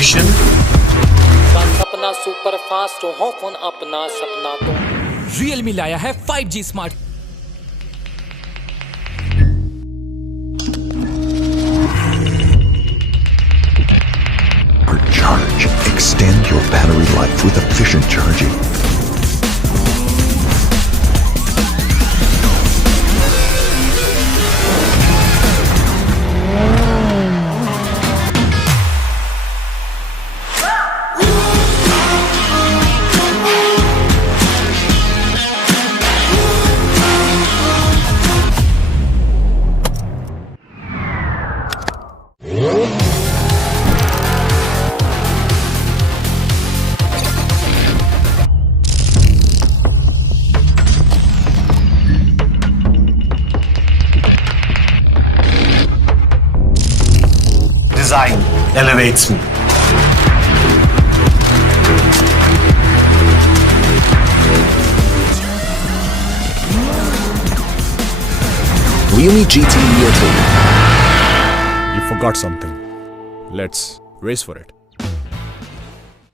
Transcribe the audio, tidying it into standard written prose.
generation. सपना super fast हो phone अपना सपना तो Realme लाया है 5G smart. Charge. Extend your battery life with efficient charging. Design elevates me. Realme GT Neo 2. You forgot something. Let's race for it.